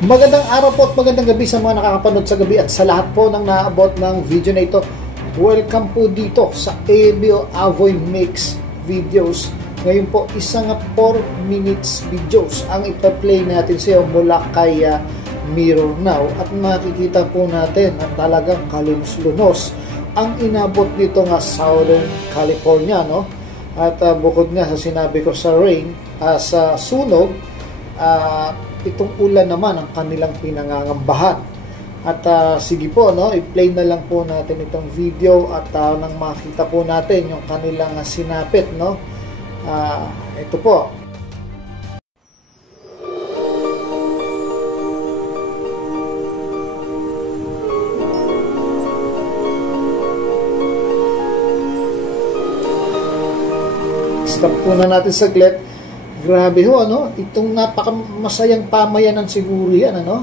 Magandang araw po at magandang gabi sa mga nakakapanood sa gabi at sa lahat po ng naabot ng video na ito. Welcome po dito sa ABO Avoy Mix Videos. Ngayon po isang 4 minutes videos ang ipa-play natin sa iyo mula kay Mirror Now. At makikita po natin na talagang kalunos-lunos ang inabot dito nga Southern California, no? At bukod nga sa sinabi ko sa rain, sa sunog, itong ulan naman ang kanilang pinangangambahan. At sige po, no, i-play na lang po natin itong video at nang makita po natin yung kanilang sinapit, no. Ito po. Stop po na natin saglit. Grabe ho, ano? Itong napakamasayang pamayanan siguro yan, ano?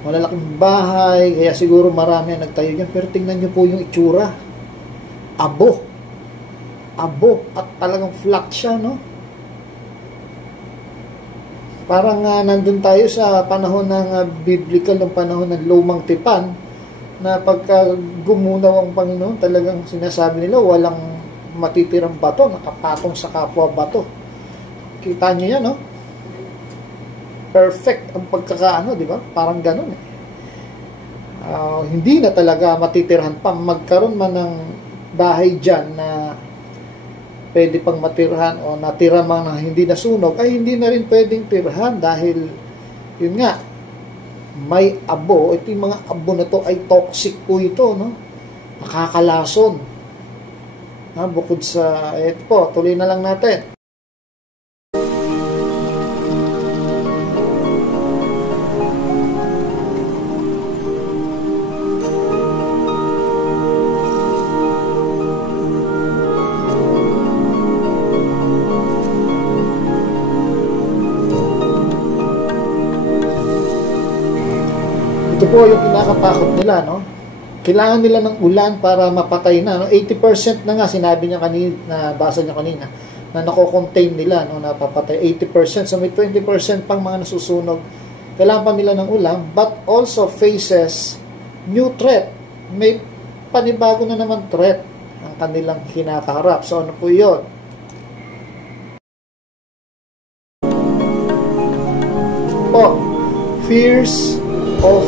Malalaking bahay, kaya siguro marami ang nagtayo dyan. Pero tingnan nyo po yung itsura. Abo. Abo. At talagang flat siya, no? Parang nandun tayo sa panahon ng biblical, ng panahon ng lumang tipan, na pagka gumunaw ang Panginoon, talagang sinasabi nila, walang matitirang bato, nakapatong sa kapwa bato. Kita nyo yan, no? Perfect ang pagkakaano, di ba? Parang ganun, eh. Hindi na talaga matitirhan pa. Magkaroon man ng bahay dyan na pwede pang matirhan o natira man na hindi nasunog, ay hindi na rin pwedeng tirhan dahil, yun nga, may abo. Ito yung mga abo na to ay toxic po ito, no? Nakakalason. Bukod sa, ito po, tuloy na lang natin. Ito po yung kinakatakot nila, no? Kailangan nila ng ulan para mapatay na, no? 80% na nga, sinabi niya kanina, nabasa niya kanina, na nako-contain nila, no? Napapatay 80%. So may 20% pang mga nasusunog. Kailangan pa nila ng ulan, but also faces new threat. May panibago na naman threat ang kanilang kinakaharap. So ano po yun? Po, fears of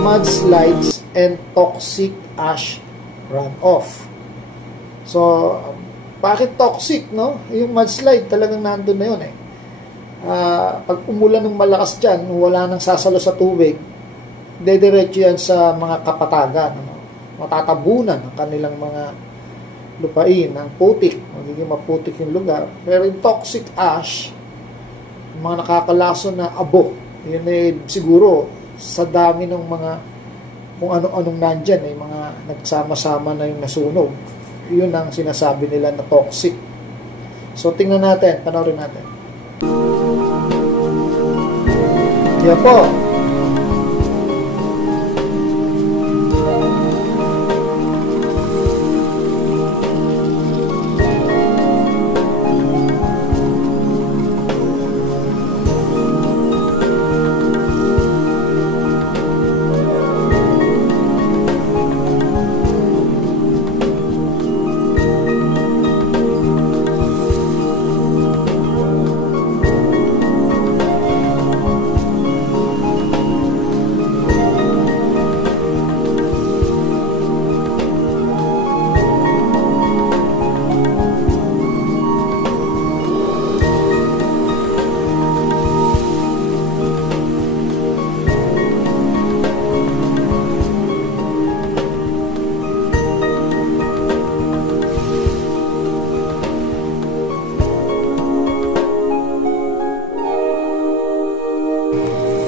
mudslides and toxic ash runoff. So, bakit toxic, no? Yung mudslide talagang nandun na yun, eh. Pag umulan ng malakas dyan, wala nang sasalo sa tubig, dediretso yan sa mga kapatagan, ano? Matatabunan ang kanilang mga lupain, ang putik, magiging maputik yung lugar. Pero yung toxic ash, mga nakakalaso na abo, yun eh siguro sa dami ng mga kung ano-anong nandyan, eh, mga nagsama-sama na yung nasunog. Yun ang sinasabi nila na toxic. So tingnan natin, panoorin natin. Yan po.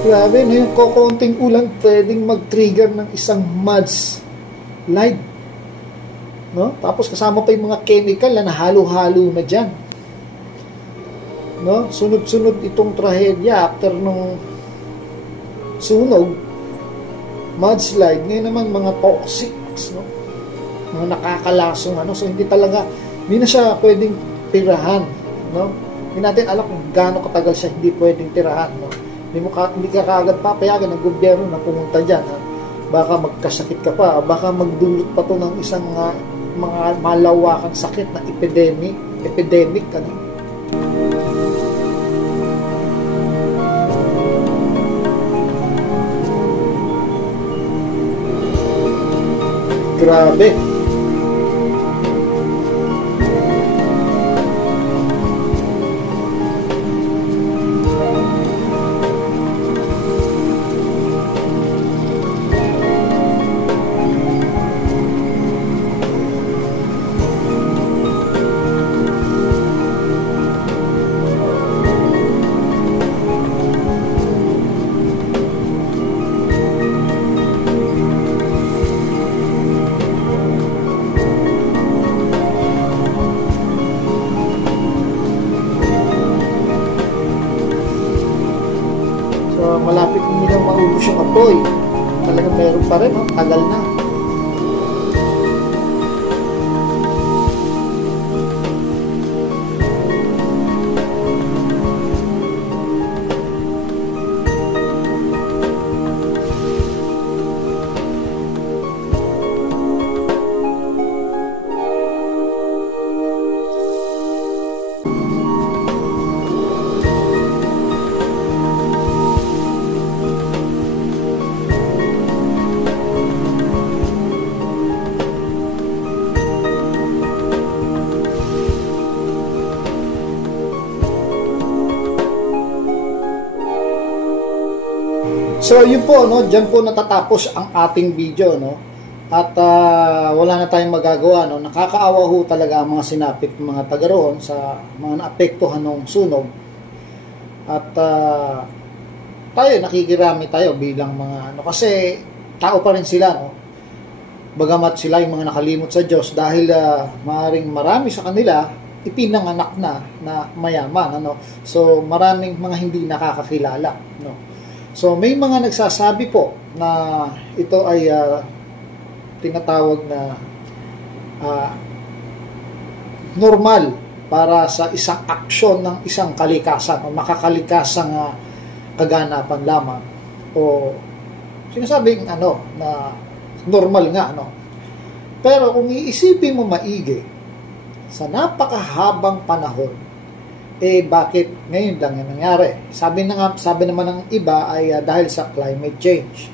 Grabe, no, yung kukunting ulan pwedeng mag-trigger ng isang mudslide, no? Tapos kasama pa yung mga chemical na halo-halo na dyan, no? Sunod-sunod itong trahedya after nung sunog, mudslide. Ngayon naman mga toxics, no? Mga nakakalasong, ano? So hindi talaga, hindi na siya pwedeng tirahan, no? Hindi natin alam kung gaano katagal siya hindi pwedeng tirahan, no? Hindi ka kaagad papayagan ng gobyerno na pumunta dyan. Ha? Baka magkasakit ka pa, baka magdulot pa to ng isang mga malawakang sakit na epidemic ano. Grabe. Malapit hindi na maubos yung apoy. Talagang meron pa rin, no? Tagal na. So yun po, no, diyan po natatapos ang ating video, no. At wala na tayong magagawa, no. Nakakaawa ho talaga ang mga sinapit ng mga taga roon sa mga naapektuhan ng sunog. At tayo nakikirami tayo bilang mga ano, kasi tao pa rin sila, no. Bagamat sila yung mga nakalimot sa Diyos dahil maaaring marami sa kanila ipinanganak na mayaman, ano. So maraming mga hindi nakakakilala, no. So may mga nagsasabi po na ito ay tinatawag na normal para sa isang aksyon ng isang kalikasan o makakalikasang kaganapan lamang, o sinasabing ano na normal nga, ano. Pero kung iisipin mo maigi, sa napakahabang panahon, bakit ngayon lang yung nangyari? Sabi naman ng iba ay dahil sa climate change.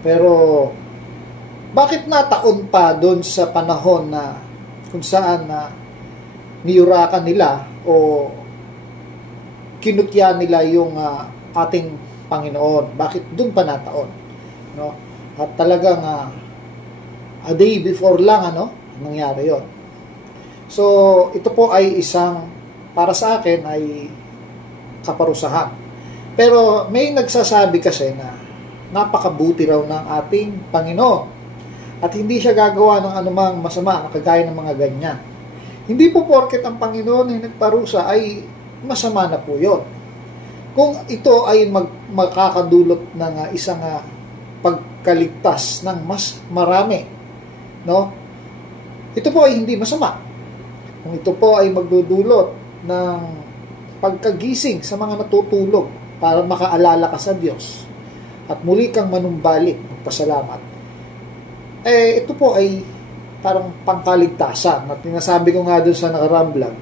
Pero bakit nataon pa doon sa panahon na kung saan niyurakan nila o kinutya nila yung ating Panginoon? Bakit doon pa nataon? No? At talagang a day before lang nangyari yon. So ito po ay isang, para sa akin, ay kaparusahan. Pero may nagsasabi kasi na napakabuti raw ng ating Panginoon at hindi siya gagawa ng anumang masama na kagaya ng mga ganyan. Hindi po porket ang Panginoon ay nagparusa ay masama na po yun. Kung ito ay makakadulot ng isang pagkaligtas ng mas marami, no? Ito po ay hindi masama. Kung ito po ay magdudulot ng pagkagising sa mga natutulog para makaalala ka sa Diyos at muli kang manumbalik, magpasalamat, ito po ay parang pangkaligtasan. At sinasabi ko nga doon sa nakaraang vlog,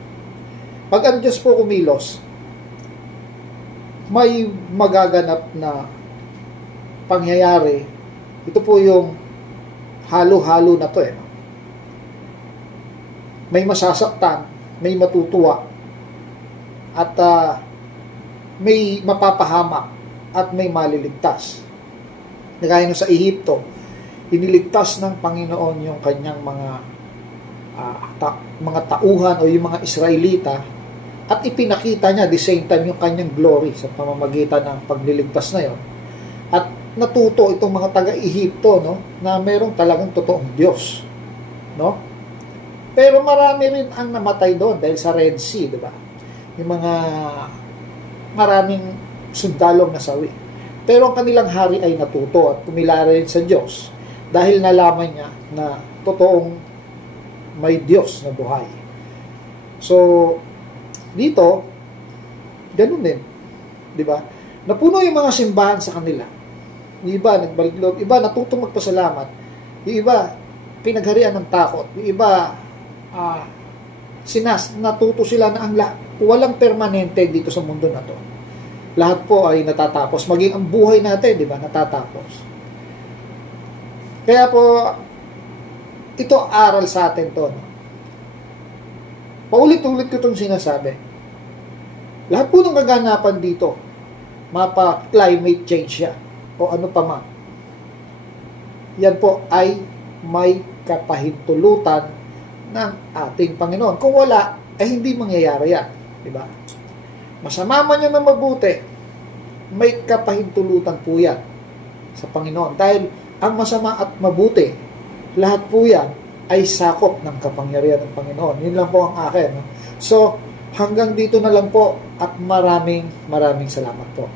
pag ang Diyos po kumilos, may magaganap na pangyayari. Ito po yung halo-halo na to, may masasaktan, may matutuwa, at may mapapahamak at may maliligtas. Gaya sa Ehipto, iniligtas ng Panginoon yung kanyang mga tauhan o yung mga Israelita, at ipinakita niya the same time yung kanyang glory sa pamamagitan ng pagliligtas na yon. At natuto itong mga taga-Ehipto, no, na mayroong talagang totoong Diyos, no? Pero marami rin ang namatay doon dahil sa Red Sea, di ba? Yung mga maraming sundalong nasawi. Pero ang kanilang hari ay natuto at kumilala rin sa Diyos dahil nalaman niya na totoong may Diyos na buhay. So, dito, ganun din. Di ba? Napuno yung mga simbahan sa kanila. Yung iba, nagbalik loob. Iba, natutong magpasalamat. Yung iba, pinagharian ng takot. Yung iba, natuto sila na walang permanente dito sa mundo na to. Lahat po ay natatapos. Maging ang buhay natin, di ba, natatapos. Kaya po, ito aral sa atin to. No? Paulit-ulit ko itong sinasabi. Lahat po ng kaganapan dito, mapa climate change yan, o ano pa man, yan po ay may kapahintulutan ng ating Panginoon. Kung wala, hindi mangyayari yan. Diba? Masama man yan na mabuti, may kapahintulutan po yan sa Panginoon. Dahil ang masama at mabuti, lahat po yan ay sakop ng kapangyarihan ng Panginoon. Yun lang po ang akin. No? So, hanggang dito na lang po at maraming salamat po.